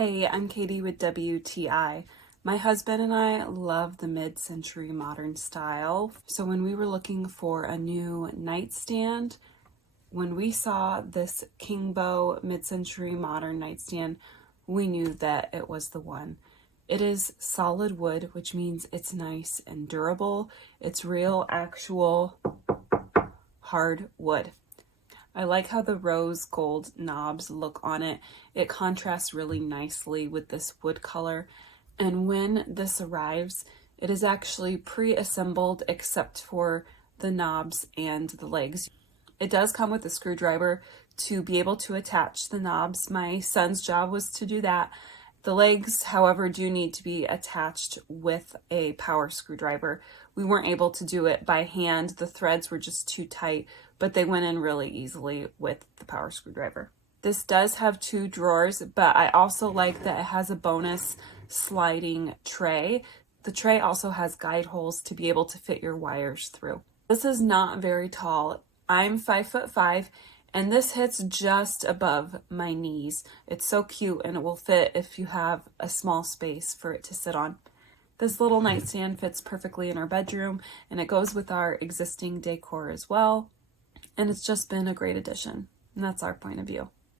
Hey, I'm Katie with WTI. My husband and I love the mid-century modern style. So when we were looking for a new nightstand, when we saw this KINGBO mid-century modern nightstand, we knew that it was the one. It is solid wood, which means it's nice and durable. It's real, actual hard wood. I like how the rose gold knobs look on it. It contrasts really nicely with this wood color. And when this arrives, it is actually pre-assembled except for the knobs and the legs. It does come with a screwdriver to be able to attach the knobs. My son's job was to do that. The legs, however, do need to be attached with a power screwdriver. We weren't able to do it by hand. The threads were just too tight, but they went in really easily with the power screwdriver. This does have 2 drawers, but I also like that it has a bonus sliding tray. The tray also has guide holes to be able to fit your wires through. This is not very tall. I'm 5'5", and this hits just above my knees. It's so cute, and it will fit if you have a small space for it to sit on. This little nightstand fits perfectly in our bedroom, and it goes with our existing decor as well. And it's just been a great addition. And that's our point of view.